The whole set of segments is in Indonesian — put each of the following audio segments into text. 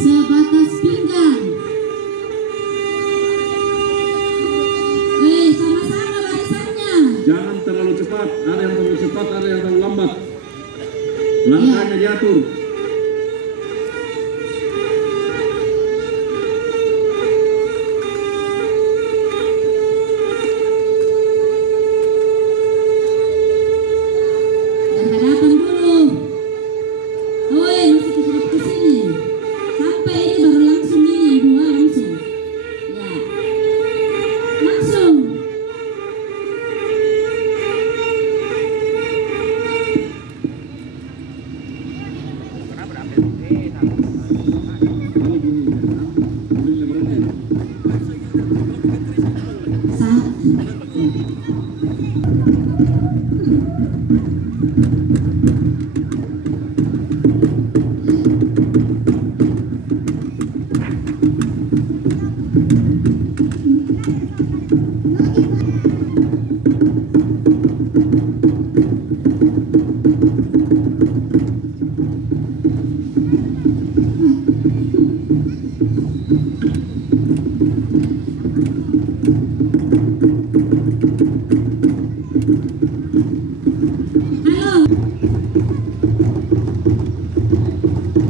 sebatas pinggang. Sama-sama barisannya. Jangan terlalu cepat, ada yang terlalu cepat, ada yang terlalu lambat. Langkahnya diatur.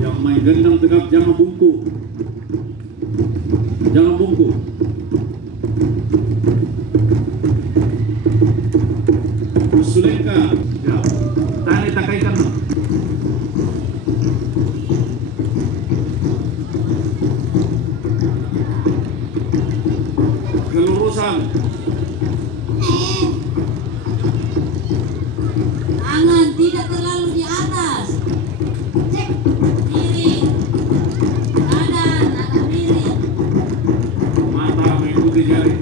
Yang main gendang tegap, jangan bungkuk. Jangan bungkuk. Suleka, ya. Tani takaikan. Kelurusan. Tangan tidak terlalu di atas. Cek. Kiri. Kanan, agak miring. Mata mengikuti jari.